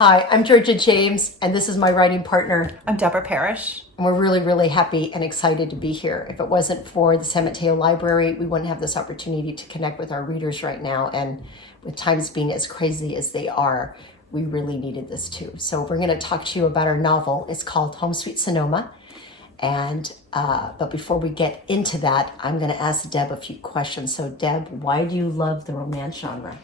Hi, I'm Georgia James, and this is my writing partner. I'm Deborah Parrish. And we're really, really happy and excited to be here. If it wasn't for the San Mateo Library, we wouldn't have this opportunity to connect with our readers right now. And with times being as crazy as they are, we really needed this too. So we're going to talk to you about our novel. It's called Home Sweet Sonoma. And but before we get into that, I'm going to ask Deb a few questions. So Deb, why do you love the romance genre?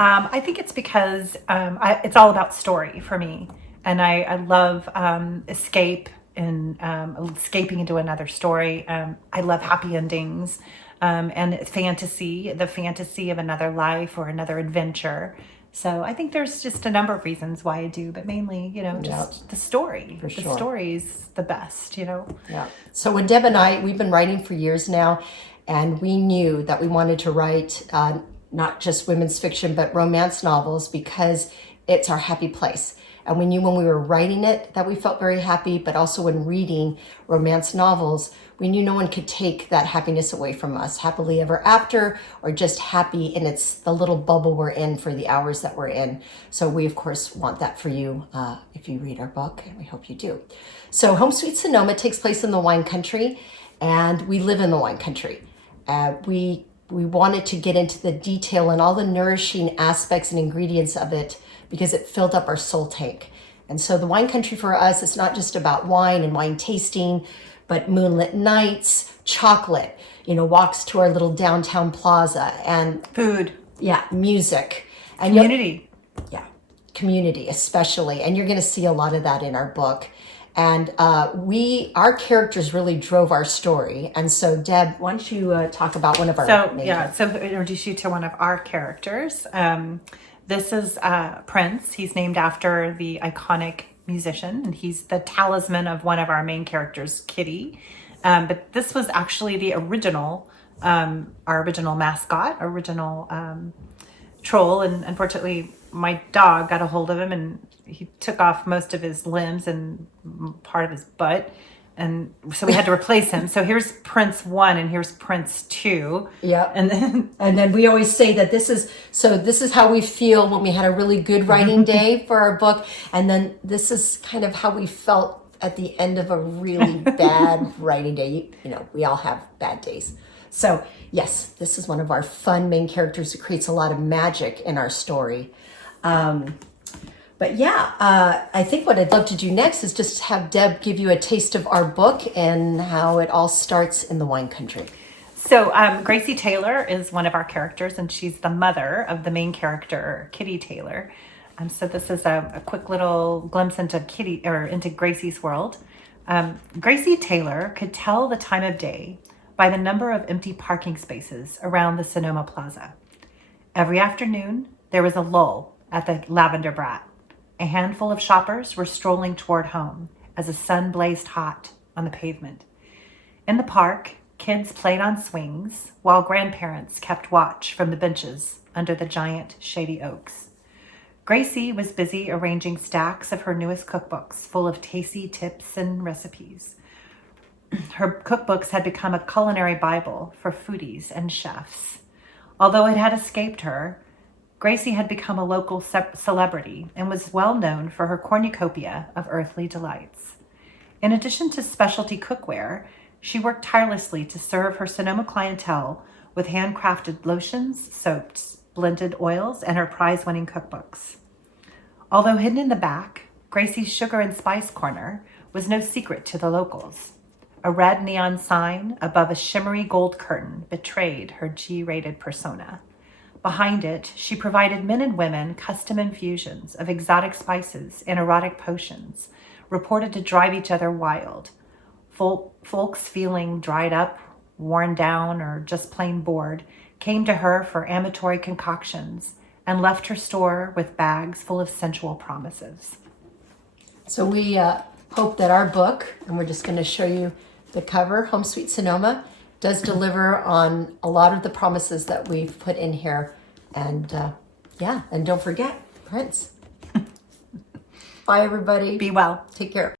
I think it's because it's all about story for me. And I love escape and escaping into another story. I love happy endings and fantasy, the fantasy of another life or another adventure. So I think there's just a number of reasons why I do, but mainly, just the story. For The sure. story's the best. Yeah. So when Deb and I, we've been writing for years now, and we knew that we wanted to write not just women's fiction, but romance novels because it's our happy place. And we knew when we were writing it that we felt very happy, but also when reading romance novels, we knew no one could take that happiness away from us, happily ever after, or just happy. And it's the little bubble we're in for the hours that we're in. So we, of course, want that for you if you read our book, and we hope you do. So Home Sweet Sonoma takes place in the wine country, and we live in the wine country. We wanted to get into the detail and all the nourishing aspects and ingredients of it because it filled up our soul tank. And so the wine country for us, it's not just about wine and wine tasting, but moonlit nights, chocolate, walks to our little downtown plaza, and Food, music. And community. Community especially. And you're going to see a lot of that in our book. And our characters really drove our story. And so, Deb, why don't you talk about one of our So introduce you to one of our characters. This is Prince. He's named after the iconic musician, and he's the talisman of one of our main characters, Kitty. But this was actually the original, our original mascot, original troll, and unfortunately my dog got a hold of him and he took off most of his limbs and part of his butt, and so we had to replace him. So here's Prince 1 and here's Prince 2. Yeah. And then we always say that this is how we feel when we had a really good writing day for our book, and then this is kind of how we felt at the end of a really bad writing day. We all have bad days. So yes, this is one of our fun main characters who creates a lot of magic in our story. I think what I'd love to do next is just have Deb give you a taste of our book and how it all starts in the wine country. So Gracie Taylor is one of our characters, and she's the mother of the main character, Kitty Taylor. So this is a quick little glimpse into into Gracie's world. Gracie Taylor could tell the time of day by the number of empty parking spaces around the Sonoma Plaza. Every afternoon, there was a lull at the Lavender Brat. A handful of shoppers were strolling toward home as the sun blazed hot on the pavement. In the park, kids played on swings while grandparents kept watch from the benches under the giant shady oaks. Gracie was busy arranging stacks of her newest cookbooks full of tasty tips and recipes. Her cookbooks had become a culinary Bible for foodies and chefs. Although it had escaped her, Gracie had become a local celebrity and was well known for her cornucopia of earthly delights. In addition to specialty cookware, she worked tirelessly to serve her Sonoma clientele with handcrafted lotions, soaps, blended oils, and her prize-winning cookbooks. Although hidden in the back, Gracie's sugar and spice corner was no secret to the locals. A red neon sign above a shimmery gold curtain betrayed her G-rated persona. Behind it, she provided men and women custom infusions of exotic spices and erotic potions, reported to drive each other wild. Folks feeling dried up, worn down, or just plain bored came to her for amatory concoctions and left her store with bags full of sensual promises. So we hope that our book, and we're just going to show you the cover, Home Sweet Sonoma, does deliver on a lot of the promises that we've put in here. And and don't forget, Prince. Bye, everybody. Be well. Take care.